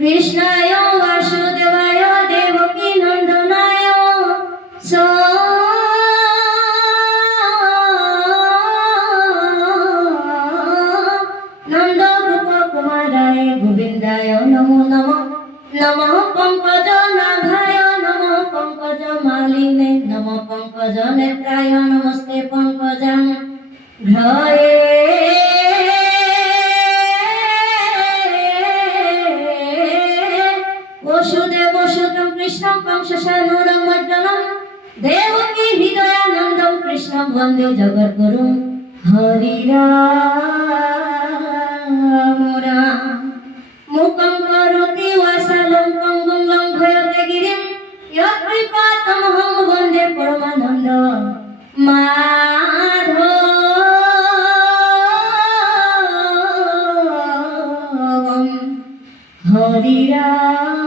কৃষ্ণায় বাসুদেবায় দেবকী নন্দনায় নন্দ গোপ কুমারায় গোবিন্দায় নমো নমঃ। নমঃ পঙ্কজ নাভায় নমঃ পঙ্কজ মালিনে নমঃ পঙ্কজ নেত্রায় নমস্তে পঙ্কজাং ঘ্রয়ে। বসুদেব সুতং কৃষ্ণং কংসসানুরং মর্দনং দেবকী হৃদয়ানন্দং কৃষ্ণং বন্দে জগদ্গুরুং। হরি রাম রাম মুখং করোতি ওয়াসালং পঙ্গুং লঙ্ঘয়তে গিরিং যৎকৃপাতমহং বন্দে পরমানন্দ মাধবম। হরি রাম